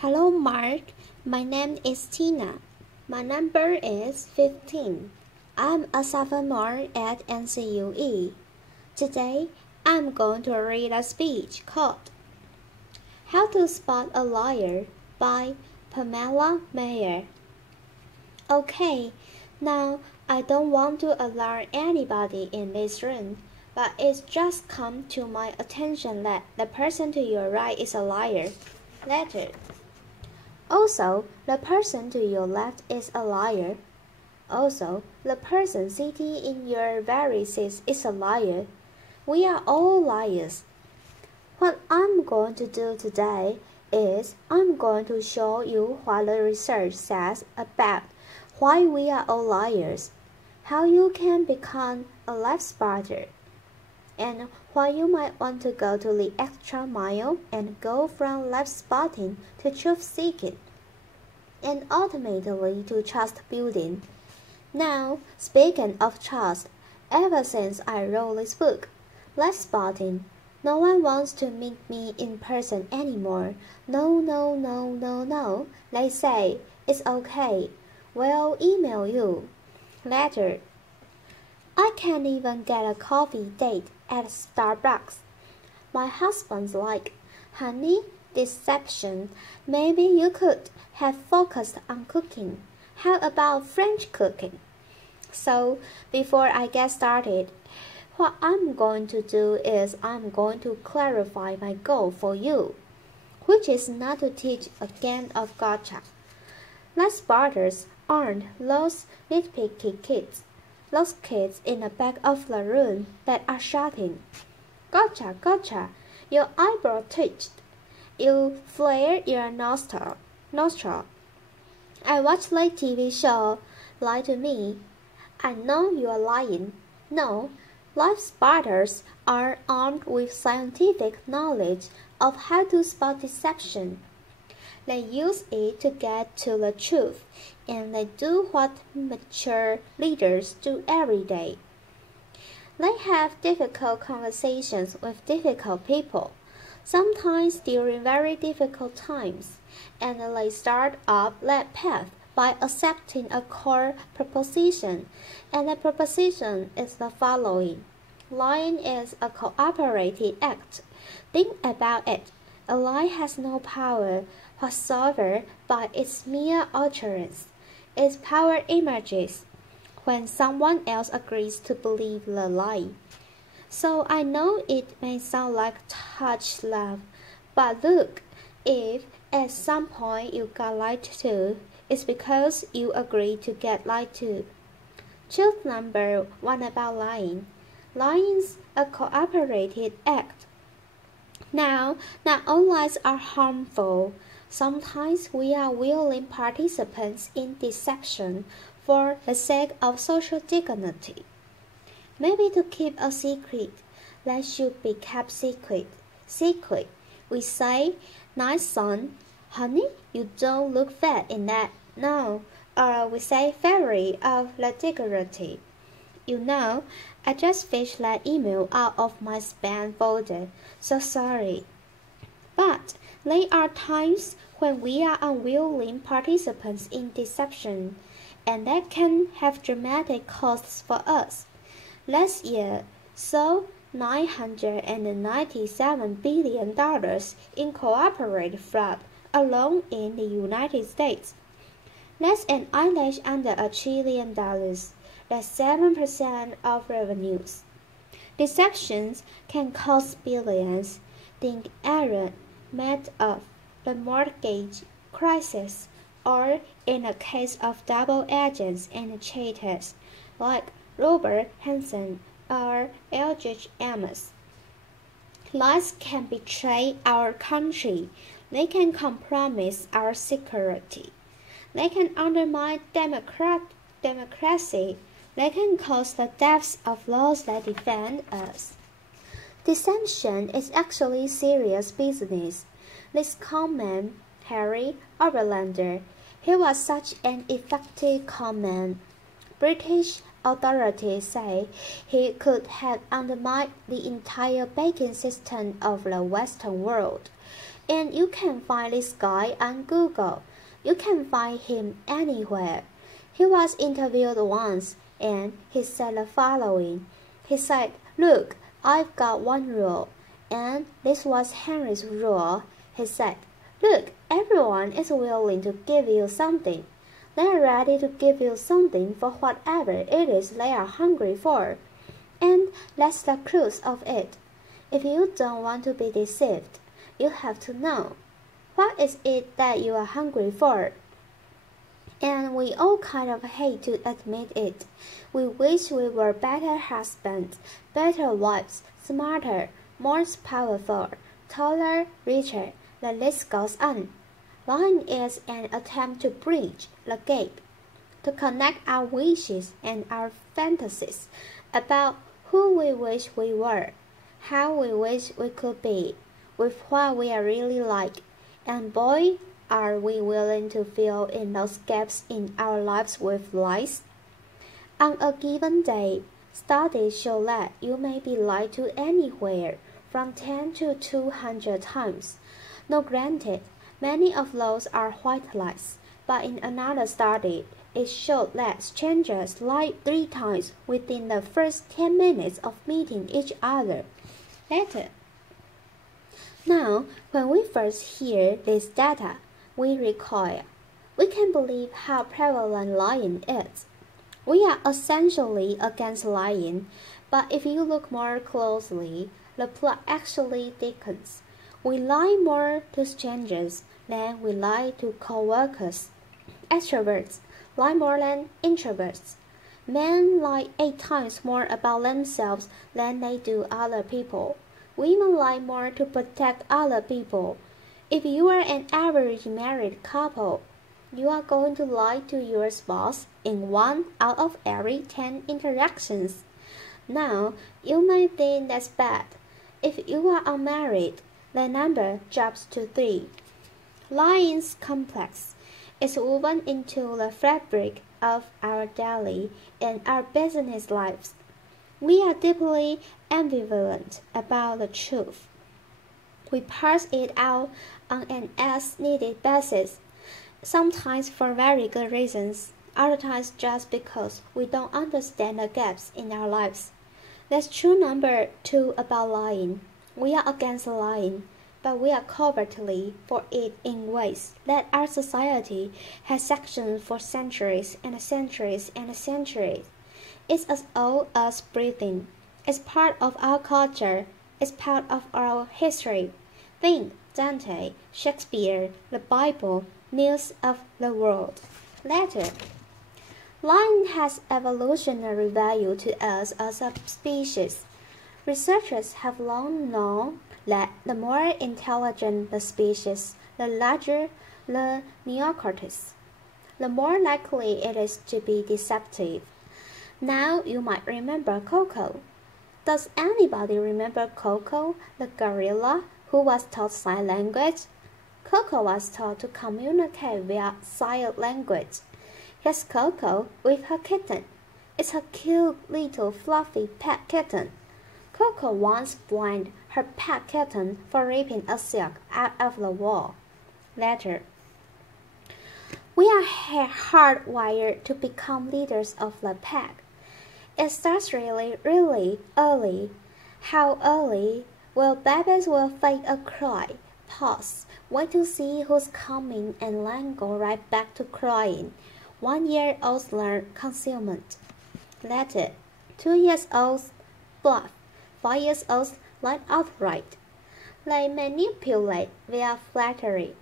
Hello, Mark. My name is Tina. My number is 15. I'm a sophomore at NCUE. Today, I'm going to read a speech called How to Spot a Liar by Pamela Meyer. Okay, now I don't want to alarm anybody in this room, but it's just come to my attention that the person to your right is a liar. Letter. Also, the person to your left is a liar. Also, the person sitting in your very seat is a liar. We are all liars. What I'm going to do today is I'm going to show you what the research says about why we are all liars, how you can become a life spotter, and why you might want to go to the extra mile and go from life spotting to truth seeking, and ultimately to trust building. Now, speaking of trust, ever since I wrote this book, Life Spotting, no one wants to meet me in person anymore. No. They say, it's okay. We'll email you. Letter. I can't even get a coffee date at Starbucks. My husband's like, honey, deception. Maybe you could have focused on cooking. How about French cooking? So, before I get started, what I'm going to do is I'm going to clarify my goal for you, which is not to teach a game of gotcha. Life spotters aren't those nitpicky kids, those kids in the back of the room that are shouting, Gotcha, your eyebrow twitched. You flare your nostril. I watch the TV show, Lie to Me. I know you are lying. No, life spotters are armed with scientific knowledge of how to spot deception. They use it to get to the truth, and they do what mature leaders do every day. They have difficult conversations with difficult people, sometimes during very difficult times, and they start up that path by accepting a core proposition, and the proposition is the following. Lying is a cooperative act. Think about it. A lie has no power whatsoever by its mere utterance. Its power emerges when someone else agrees to believe the lie. So I know it may sound like touch love, but look, if at some point you got lied to, it's because you agreed to get lied to. Truth number 1 about lying. Lying's a cooperative act. Now, not all lies are harmful. Sometimes we are willing participants in deception for the sake of social dignity. Maybe to keep a secret that should be kept secret. We say, nice son, honey, you don't look fat in that. No, or we say fairy of the dignity. You know, I just fished that email out of my spam folder, so sorry. But there are times when we are unwilling participants in deception, and that can have dramatic costs for us. Last year, saw $997 billion in cooperative fraud alone in the United States. That's an eyelash under $1 trillion. That's 7% of revenues. Deceptions can cost billions. Think Aaron Madoff, the mortgage crisis, or in the case of double agents and cheaters like Robert Hansen or Eldridge Amos. Lies can betray our country. They can compromise our security. They can undermine democracy. They can cause the deaths of those that defend us. Deception is actually serious business. This conman, Harry Oberlander, he was such an effective conman. British authorities say he could have undermined the entire banking system of the Western world, And you can find this guy on Google. You can find him anywhere. He was interviewed once, and he said the following. He said, "Look, I've got one rule." And this was Henry's rule. He said, "Look, everyone is willing to give you something. They are ready to give you something for whatever it is they are hungry for. And that's the crux of it. If you don't want to be deceived, you have to know, what is it that you are hungry for?" And we all kind of hate to admit it. We wish we were better husbands, better wives, smarter, more powerful, taller, richer. The list goes on. Lying is an attempt to bridge the gap, to connect our wishes and our fantasies about who we wish we were, how we wish we could be, with what we are really like. And boy, are we willing to fill in those gaps in our lives with lies? On a given day, studies show that you may be lied to anywhere from 10 to 200 times. Now granted, many of those are white lies, but in another study, it showed that strangers lied 3 times within the first 10 minutes of meeting each other. Later. Now, when we first hear this data, we recoil. We can't believe how prevalent lying is. We are essentially against lying, but if you look more closely, the plot actually thickens. We lie more to strangers than we lie to co-workers. Extroverts lie more than introverts. Men lie 8 times more about themselves than they do other people. Women lie more to protect other people. If you are an average married couple, you are going to lie to your spouse in 1 out of every 10 interactions. Now, you may think that's bad. If you are unmarried, the number drops to 3. Lying's complex is woven into the fabric of our daily and our business lives. We are deeply ambivalent about the truth. We parse it out on an as-needed basis, sometimes for very good reasons, other times just because we don't understand the gaps in our lives. That's true number 2 about lying. We are against lying, but we are covertly for it in ways that our society has sanctioned for centuries and centuries and centuries. It's as old as breathing. It's part of our culture. It's part of our history. Think Dante, Shakespeare, the Bible, news of the world. Later, lying has evolutionary value to us as a species. Researchers have long known that the more intelligent the species, the larger the neocortex, the more likely it is to be deceptive. Now you might remember Coco. Does anybody remember Coco, the gorilla who was taught sign language? Coco was taught to communicate via sign language. Here's Coco with her kitten. It's her cute little fluffy pet kitten. Coco once blamed her pet kitten for ripping a silk out of the wall. Later, we are hardwired to become leaders of the pack. It starts really early. How early? Well, babies will fake a cry, pause, wait to see who's coming, and then go right back to crying. 1-year-olds learn concealment. Later, 2-year-olds bluff. 5-year-olds lie outright. They manipulate via flattery.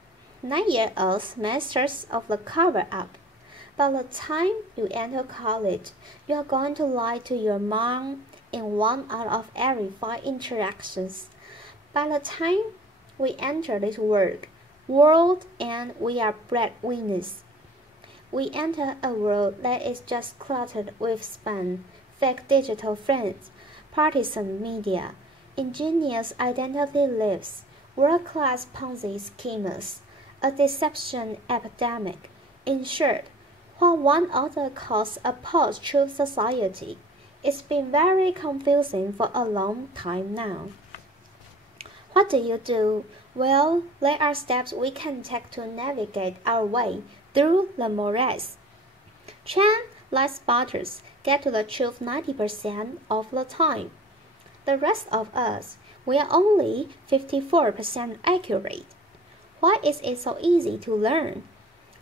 9-year-olds masters of the cover-up. By the time you enter college, you are going to lie to your mom in 1 out of every 5 interactions. By the time we enter this world and we are breadwinners, we enter a world that is just cluttered with spam, fake digital friends, partisan media, ingenious identity lives, world-class Ponzi schemers, a deception epidemic. In short, what one author calls a post-truth society. It's been very confusing for a long time now. What do you do? Well, there are steps we can take to navigate our way through the morass. Chan life spotters get to the truth 90% of the time. The rest of us, we are only 54% accurate. Why is it so easy to learn?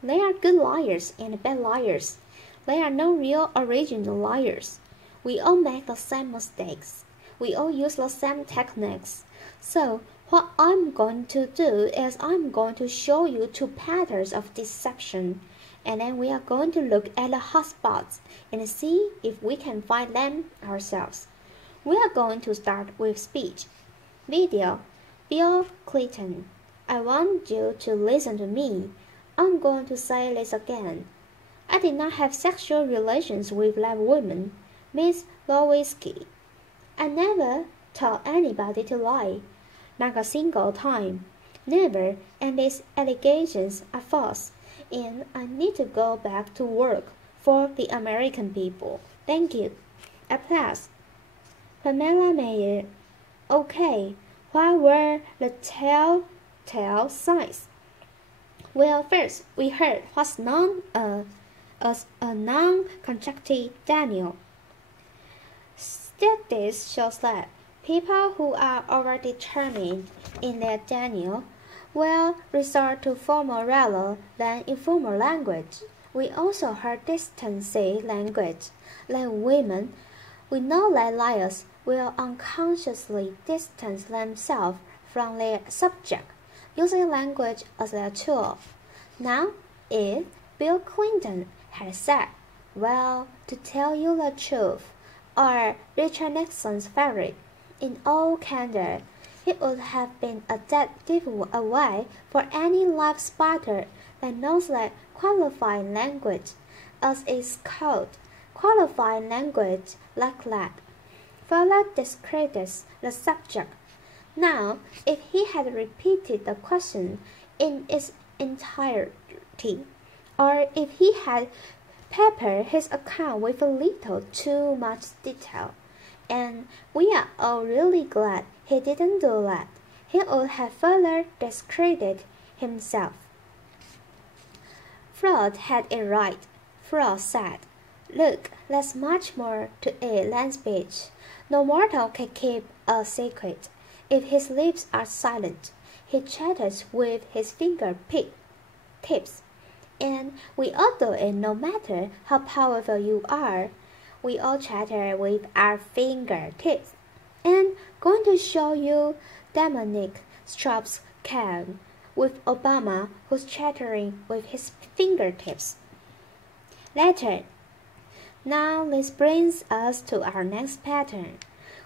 There are good liars and bad liars. There are no real original liars. We all make the same mistakes. We all use the same techniques. So, what I'm going to do is I'm going to show you two patterns of deception, and then we are going to look at the hotspots and see if we can find them ourselves. We are going to start with speech. Video. Bill Clinton. I want you to listen to me. I'm going to say this again. I did not have sexual relations with that woman, Miss Lewinsky. I never told anybody to lie. Not a single time. Never, and these allegations are false, and I need to go back to work for the American people. Thank you. Applause. Pamela Meyer. Okay, what were the telltale signs? Well, first, we heard what's known as a non-contracted Daniel. Statistics shows that people who are overdetermined in their Daniel will resort to formal rather than informal language. We also heard distancing language. Like women, we know that liars will unconsciously distance themselves from their subject, using language as their tool. Now, if Bill Clinton had said, well, to tell you the truth, or Richard Nixon's favorite, in all candor, it would have been a dead giveaway for any life spotter that knows that qualifying language, as it's called, qualifying language like that, further discredits the subject. Now, if he had repeated the question in its entirety, or if he had peppered his account with a little too much detail, and we are all really glad he didn't do that, he would have further discredited himself. Freud had it right. Freud said, look, there's much more to it than speech. No mortal can keep a secret. If his lips are silent, he chatters with his tips. And we all do it no matter how powerful you are. We all chatter with our fingertips. And going to show you Dominic Strauss-Kahn with Obama, who's chattering with his fingertips. Later. Now this brings us to our next pattern,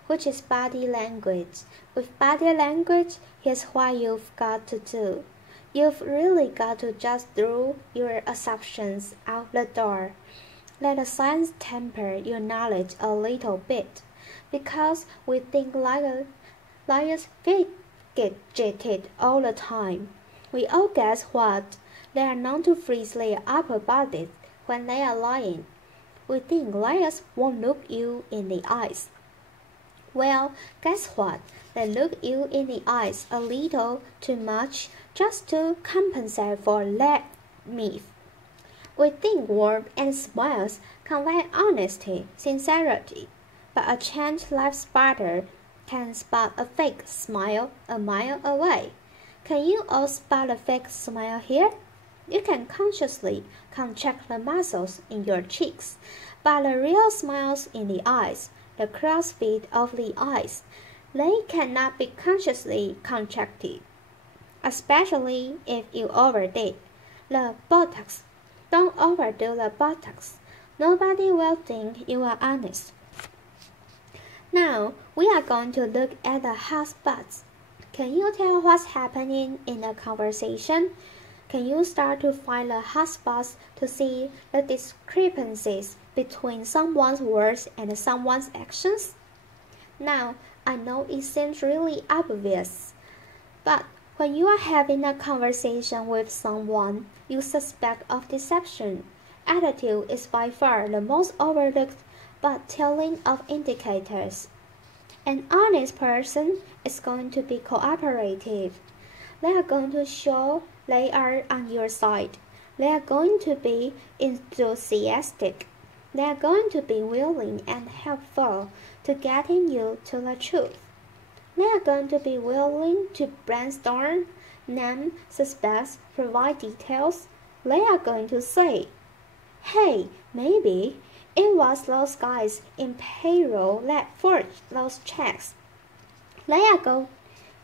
which is body language. With body language, here's what you've got to do. You've really got to just throw your assumptions out the door. Let the science temper your knowledge a little bit, because we think liars fidgeted all the time. We all guess what? They are known to freeze their upper bodies when they are lying. We think liars won't look you in the eyes. Well, guess what? They look you in the eyes a little too much just to compensate for that myth. We think warmth and smiles convey honesty, sincerity, but a changed life spotter can spot a fake smile a mile away. Can you all spot a fake smile here? You can consciously contract the muscles in your cheeks, but the real smiles in the eyes, the crossfit of the eyes, they cannot be consciously contracted, especially if you overdid the Botox. Don't overdo the Botox. Nobody will think you are honest. Now, we are going to look at the hotspots. Can you tell what's happening in a conversation? Can you start to find the hotspots to see the discrepancies between someone's words and someone's actions? Now, I know it seems really obvious, but when you are having a conversation with someone you suspect of deception, attitude is by far the most overlooked but telling of indicators. An honest person is going to be cooperative. They are going to show they are on your side. They are going to be enthusiastic. They are going to be willing and helpful to getting you to the truth. They are going to be willing to brainstorm, name suspects, provide details. They are going to say, hey, maybe it was those guys in payroll that forged those checks. They are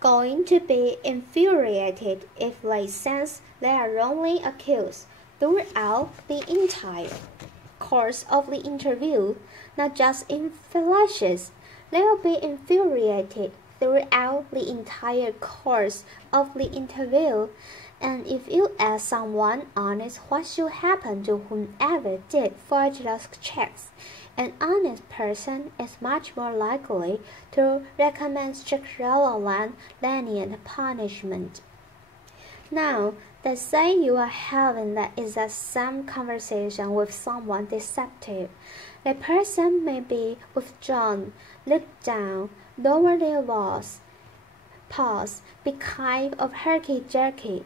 going to be infuriated if they sense they are wrongly accused throughout the entire course of the interview, not just in flashes. They will be infuriated throughout the entire course of the interview. And if you ask someone honest what should happen to whomever did forge those checks, an honest person is much more likely to recommend strict rather than lenient punishment. Now, let's say you are having that exact same conversation with someone deceptive. The person may be withdrawn, look down, lower their voice, pause, be kind of herky-jerky.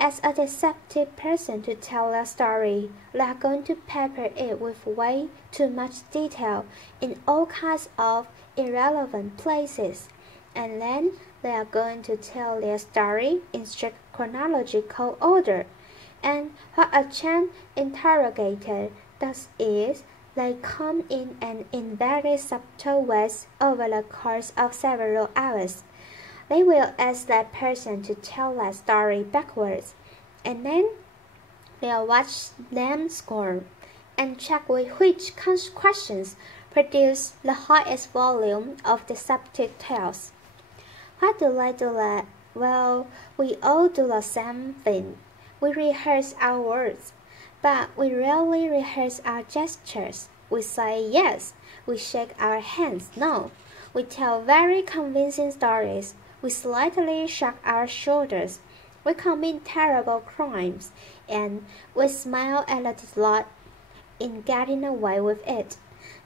As a deceptive person to tell a story, they are going to pepper it with way too much detail in all kinds of irrelevant places, and then they are going to tell their story in strict chronological order. And what a chain interrogator does is they come in and in very subtle ways over the course of several hours. They will ask that person to tell that story backwards, and then they'll watch them score and check with which questions produce the highest volume of deceptive tales. What do they do that? Well, we all do the same thing. We rehearse our words, but we rarely rehearse our gestures. We say yes, we shake our hands no. We tell very convincing stories. We slightly shrug our shoulders. We commit terrible crimes, and we smile at the delight in getting away with it.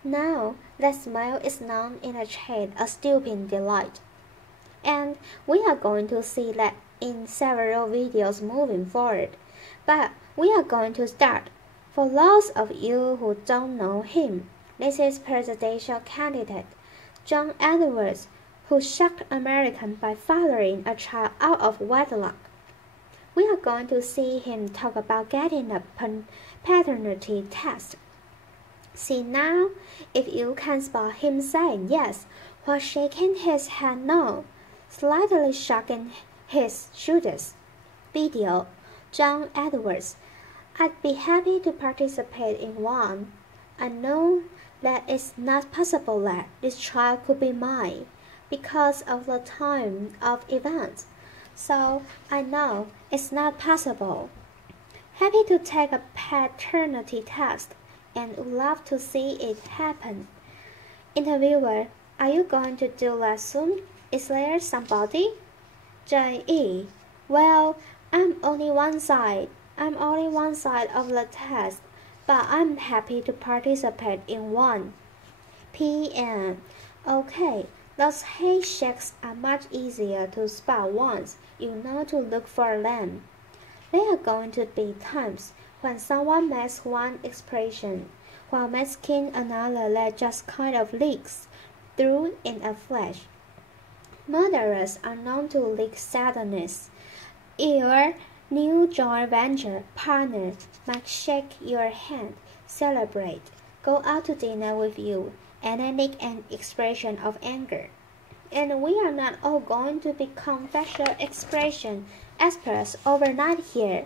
Now, that smile is known in a trade as stupid delight. And we are going to see that in several videos moving forward. But we are going to start. For those of you who don't know him, this is presidential candidate John Edwards, who shocked Americans by fathering a child out of wedlock. We are going to see him talk about getting a paternity test. See now, if you can spot him saying yes while shaking his head no, slightly shrugging his shoulders. Video, John Edwards. I'd be happy to participate in one. I know that it's not possible that this child could be mine because of the time of events. So I know it's not possible. Happy to take a paternity test and would love to see it happen. Interviewer, are you going to do that soon? Is there somebody? J.E. Well, I'm only one side of the test, but I'm happy to participate in one. P.M. Okay, those hayshacks are much easier to spot once you know to look for them. There are going to be times when someone makes one expression, while masking another that just kind of leaks through in a flash. Murderers are known to leak sadness. Your new joint venture partner might shake your hand, celebrate, go out to dinner with you, and then make an expression of anger. And we are not all going to become facial expression experts overnight here.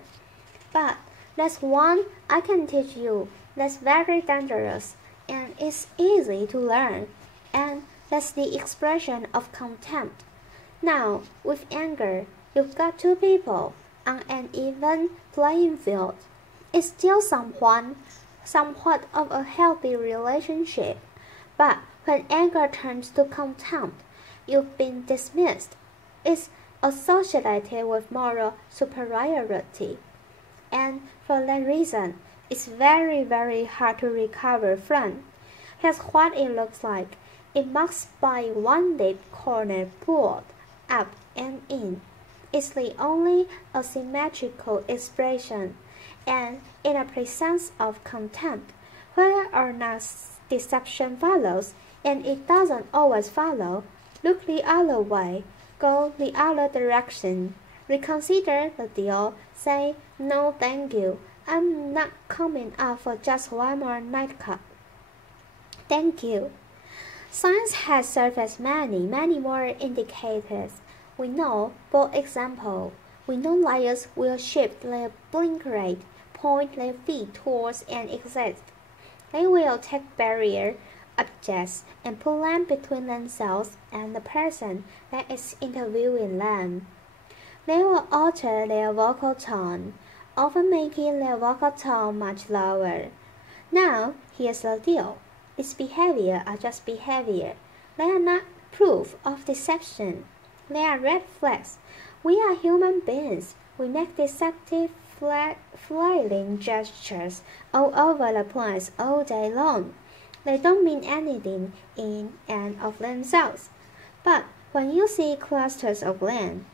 But that's one I can teach you that's very dangerous, and it's easy to learn, and that's the expression of contempt. Now, with anger, you've got two people on an even playing field. It's still somewhat of a healthy relationship, but when anger turns to contempt, you've been dismissed. It's associated with moral superiority, and for that reason, it's very, very hard to recover from. Here's what it looks like. It marks by one deep corner pulled up and in. It's the only asymmetrical expression, and in the presence of contempt, whether or not deception follows, and it doesn't always follow, look the other way, go the other direction, reconsider the deal, say, no thank you, I'm not coming out for just one more nightcap. Thank you. Science has surfaced many more indicators. We know, for example, we know liars will shift their blink rate, point their feet towards an exit. They will take barrier objects and put them between themselves and the person that is interviewing them. They will alter their vocal tone, often making their vocal tone much lower. Now, here's the deal. Its behavior are just behavior. They are not proof of deception. They are red flags. We are human beings. We make deceptive flailing gestures all over the place all day long. They don't mean anything in and of themselves. But when you see clusters of land,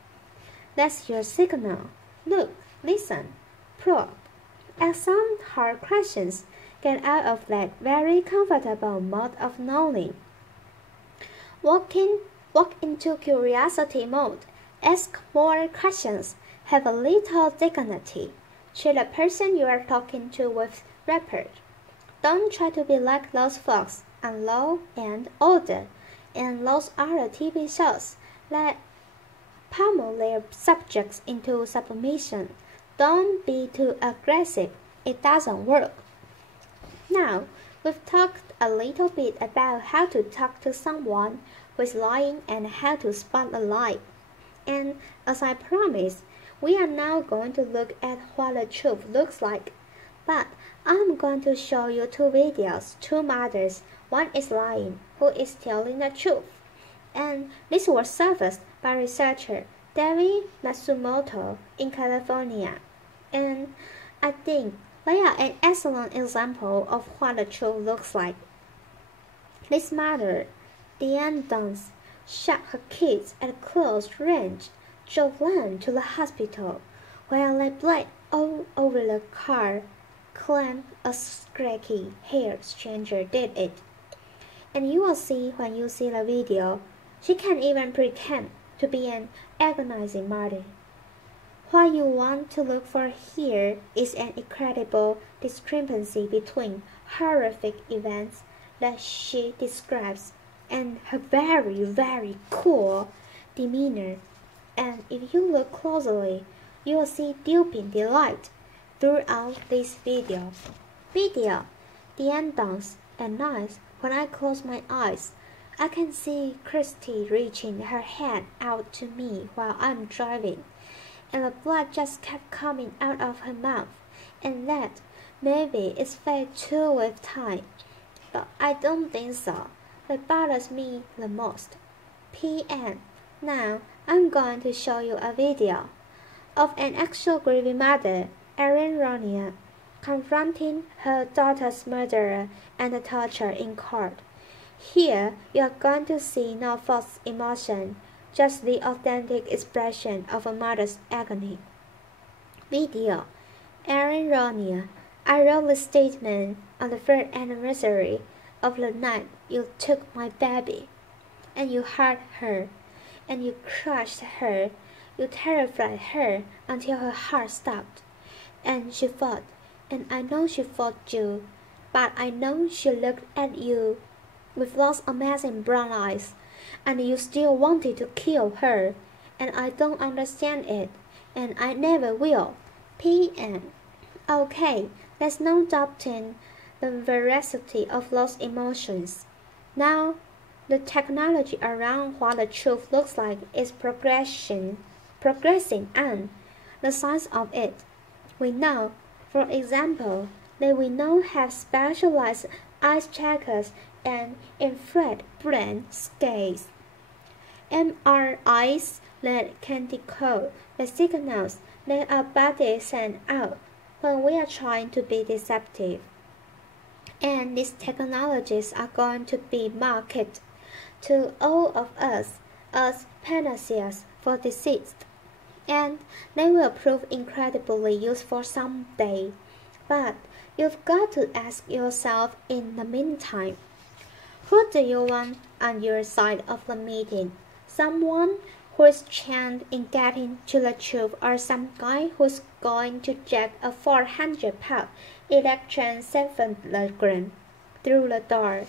that's your signal. Look, listen, probe. Ask some hard questions. Get out of that very comfortable mode of knowing. Walk into curiosity mode. Ask more questions. Have a little dignity. Treat the person you are talking to with respect. Don't try to be like those folks on Law and Order and those other TV shows that pummel their subjects into submission. Don't be too aggressive. It doesn't work. Now, we've talked a little bit about how to talk to someone who is lying and how to spot a lie. And as I promised, we are now going to look at what the truth looks like. But I'm going to show you two videos, two mothers. One is lying, who is telling the truth. And this was surfaced by researcher David Matsumoto in California. And I think they are an excellent example of what the truth looks like. This mother, Diane Dunst, shot her kids at close range, drove them to the hospital, where they bled all over the car, claimed a scraggly haired stranger did it. And you will see when you see the video, she can't even pretend to be an agonizing mother. What you want to look for here is an incredible discrepancy between horrific events that she describes and her very cool demeanor. And if you look closely, you will see duping delight throughout this video. Diane Dunst, and nice. When I close my eyes, I can see Christy reaching her hand out to me while I'm driving, and the blood just kept coming out of her mouth, and that maybe it's fade too with time, but I don't think so. That bothers me the most. P.N. Now I'm going to show you a video of an actual grieving mother, Erin Ronia, confronting her daughter's murderer and the torture in court. Here you are going to see no false emotion, just the authentic expression of a mother's agony. Video. Erin Ronia, I wrote the statement on the 3rd anniversary of the night you took my baby, and you hurt her, and you crushed her, you terrified her until her heart stopped, and she fought, and I know she fought you, but I know she looked at you with those amazing brown eyes, and you still wanted to kill her, and I don't understand it, and I never will. P.N. Okay, there's no doubting the veracity of those emotions. Now, the technology around what the truth looks like is progressing and the science of it. We know, for example, that we now have specialized eyes checkers and infrared brain scans, MRIs that can decode the signals that our bodies send out when we are trying to be deceptive. And these technologies are going to be marketed to all of us as panaceas for disease, and they will prove incredibly useful someday. But you've got to ask yourself in the meantime, who do you want on your side of the meeting? Someone who's chained in getting to the truth, or some guy who's going to jack a 400-pound electroencephalogram through the door?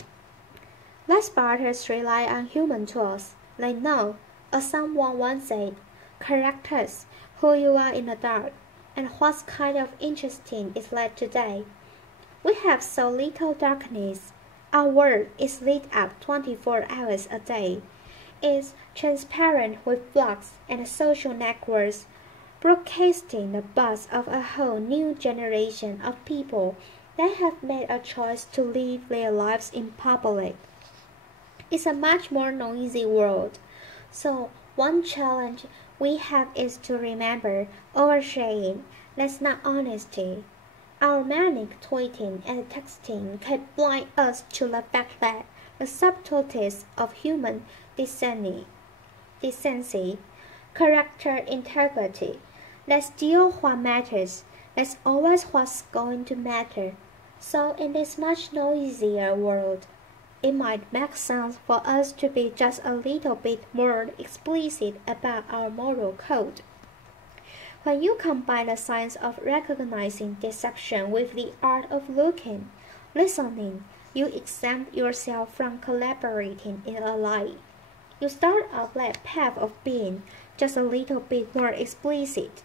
Let Spartans rely on human tools. They know, as someone once said, characters, who you are in the dark, and what kind of interesting is light today. We have so little darkness. Our world is lit up 24 hours a day. It's transparent with blogs and social networks, broadcasting the buzz of a whole new generation of people that have made a choice to live their lives in public. It's a much more noisy world. So one challenge we have is to remember oversharing. That's not honesty. Our manic tweeting and texting can blind us to the fact that the subtleties of human decency, character integrity, that's still what matters. That's always what's going to matter. So in this much noisier world, it might make sense for us to be just a little bit more explicit about our moral code. When you combine the science of recognizing deception with the art of looking, listening, you exempt yourself from collaborating in a lie. You start off that path of being just a little bit more explicit,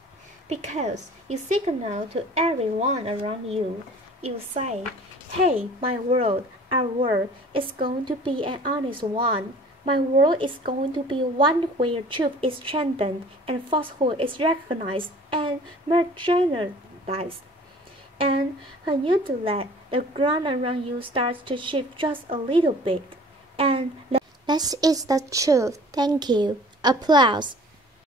because you signal to everyone around you. You say, hey, my world, our world is going to be an honest one. My world is going to be one where truth is strengthened and falsehood is recognized and marginalized. And when you do that, the ground around you starts to shift just a little bit. And that is the truth. Thank you. Applause.